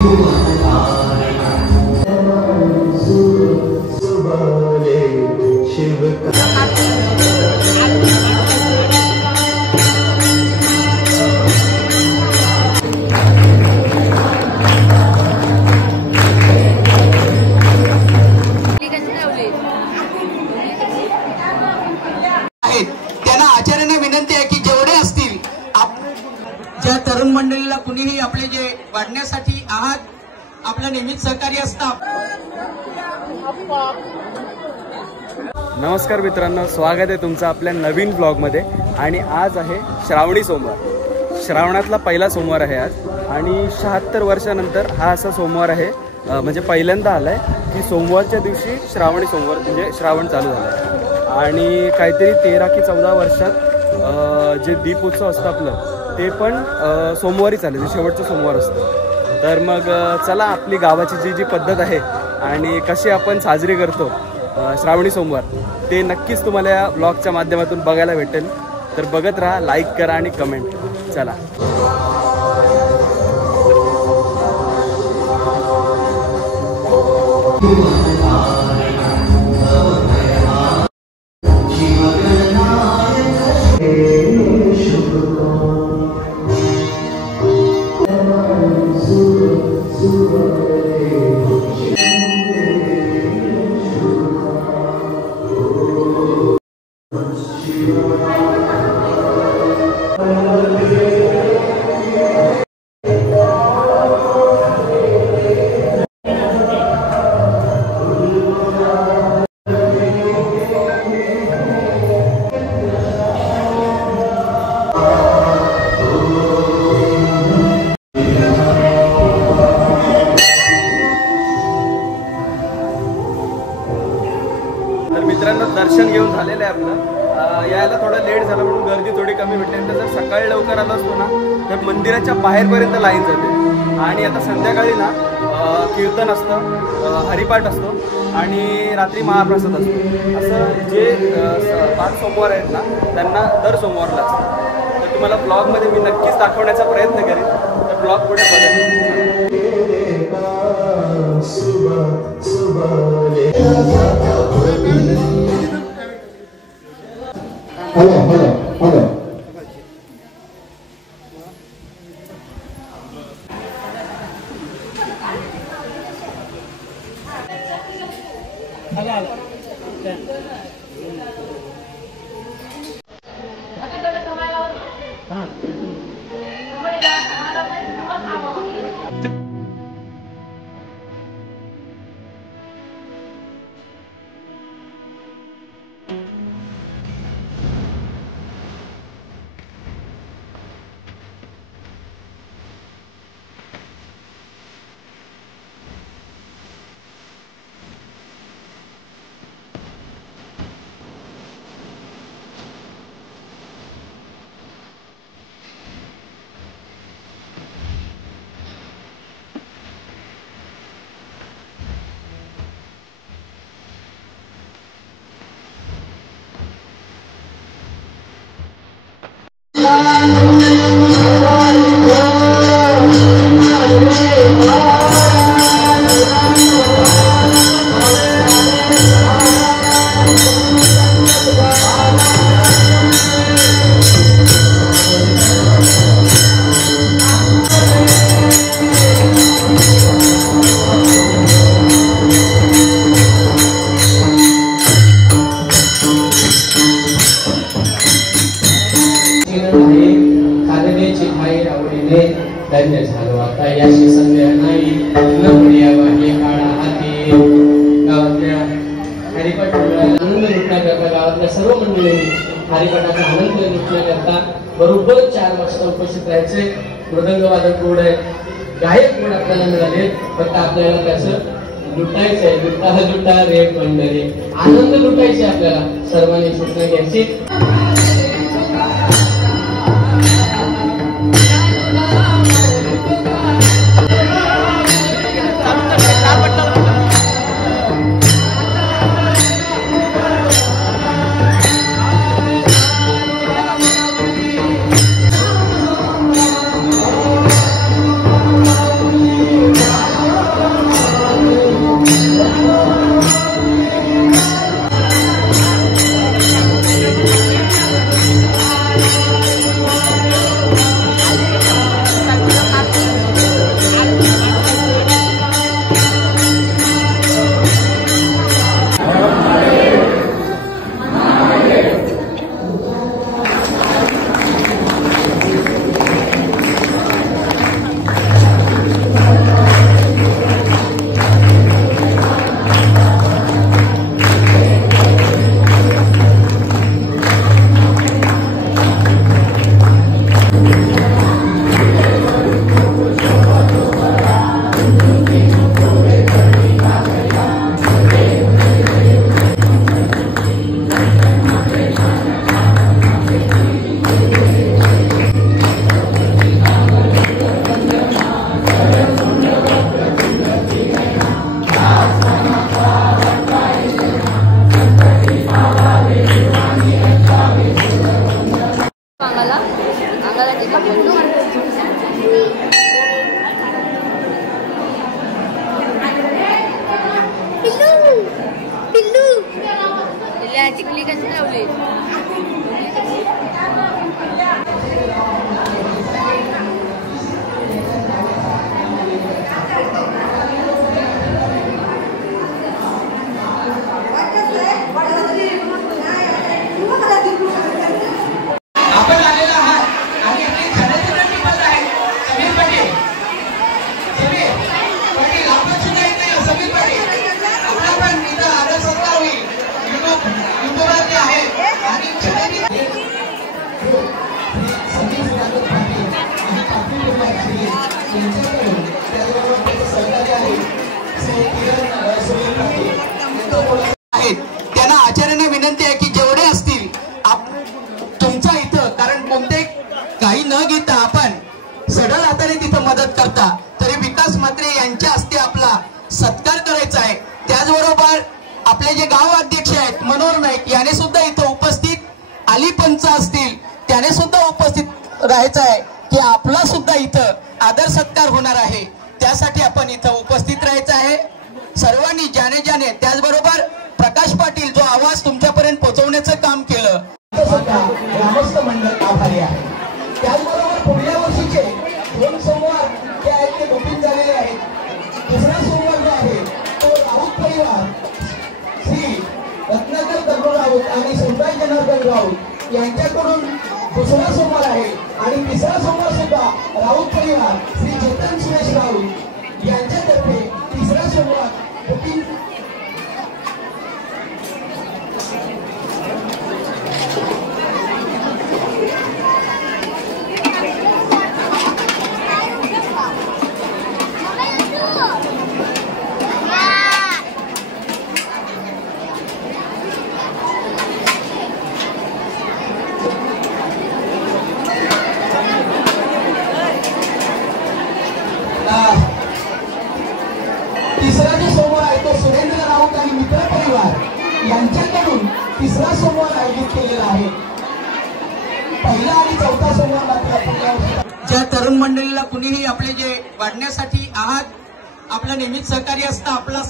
त्यांना आचार्यांना विनंती आहे की जेवढे असतील ज्या तरुण मंडळीला कुणीही आपले जे वाढण्यासाठी आहात आपलं नेहमीच सहकार्य असतात। नमस्कार मित्रांनो, स्वागत आहे तुमचं आपल्या नवीन ब्लॉगमध्ये। आणि आज आहे श्रावणी सोमवार, श्रावणातला पहिला सोमवार आहे आज आणि 76 वर्षानंतर हा असा सोमवार आहे, म्हणजे पहिल्यांदा आलाय की सोमवारच्या दिवशी श्रावणी सोमवार म्हणजे श्रावण चालू झालं। आणि काहीतरी 13 की 14 वर्षात जे दीपोत्सव असतं आपलं ते पण सोमवारी चालेल, शेवटचं सोमवार असतं। तर मग चला आपली गावाची जी पद्धत आहे आणि कशी आपण साजरी करतो श्रावणी सोमवार ते नक्कीच तुम्हाला या ब्लॉगच्या माध्यमातून बघायला भेटेल। तर बघत राहा, लाईक करा आणि कमेंट। चला दर्शन घेऊन झालेलं आहे आपलं। यायला थोडं लेट झालं म्हणून गर्दी थोडी कमी भेटते। तर जर सकाळी लवकर आला असतो ना तर मंदिराच्या बाहेरपर्यंत लाईन जाते। आणि आता संध्याकाळी ना कीर्तन असतं, हरिपाठ असतो आणि रात्री महाप्रसाद असतो। असं जे 5 सोमवार आहेत ना त्यांना दर सोमवारला असतं। तर तुम्हाला ब्लॉगमध्ये मी नक्कीच दाखवण्याचा प्रयत्न करेन, तर ब्लॉग पुढे बघा। धन्य झालो आता याशी संदेह नाही, न प्रियावा हे काळा हाती। गावातल्या हरिपाठ मंडळाला आनंद लुटण्या करता, गावातल्या सर्व मंडळींनी हरिपाठाचा आनंद लुटण्या करता बरोबर 4 वाजता उपस्थित राहायचे। मृदंगवादक गोड आहे, गायक गोड आपल्याला मिळाले, फक्त आपल्याला त्याचं लुटायचंय। लुटा रे पंढरी, आनंद लुटायचे आपल्याला, सर्वांनी सूचना घ्यायची। खाली कशी लावली? आपण आलेला आहात आणि आपली छायाचित्र टिपत आहे समीर पाटील. समीर पाटील आपण सुद्धा इथे समीर पाटील आपला पण इथं आदर सत्कार होईल. युट्यूबवरती आहे आणि छायाचित्र समीर यादव पाटील आणि पाटील यांच्याकडून त्याचबरोबर त्याचे सहकारी आहे श्री किरण सुनील पाटील आहेत. त्यांना आचार्यांना विनंती आहे की जेवढे असतील तुमचा इथं, कारण कोणते काही न घेता आपण सढळ हाताने तिथं मदत करता, तरी विकास म्हात्रे यांच्या हस्ते आपला सत्कार करायचा आहे. त्याचबरोबर आपले जे गाव अध्यक्ष आहेत मनोहर नाईक याने सुद्धा इथं उपस्थित, अली पंच असतील त्याने सुद्धा उपस्थित राहायचं आहे की आपला सुद्धा इथं आदर सत्कार होणार आहे. त्यासाठी आपण इथं उपस्थित राहायचं आहे सर्वांनी ज्याने ज्याने. त्याचबरोबर प्रकाश पाटील जो आवाज तुमच्यापर्यंत पोहोचवण्याचं काम केलं ग्रामस्थ मंडळ आभारी आहे. त्याचबरोबर पुढल्या वर्षीचे 2 सोमवार जे आहेत ते बुकिंग झालेले आहेत. दुसरा सोमवार जो आहे तो राऊत परिवार श्री रत्नाकर दगडू राऊत आणि सुंदर जनार्दन राऊत यांच्याकडून दुसरा सोमवार आहे. आणि तिसरा सोमवार सुद्धा राऊत परिवार श्री चेतन सुरेश राऊत यांच्यातर्फे तिसरा सोमवार बुकिंग. तिसरा जो सोमवार आहे तो सुरेंद्र राऊत आणि मित्र परिवार यांच्याकडून तिसरा सोमवार आयोजित केलेला आहे. पहिला आणि चौथा सोमवार मात्र ज्या तरुण मंडळीला कुणीही आपले जे वाढण्यासाठी आहात आपलं नेहमीच सहकार्य असतं आपला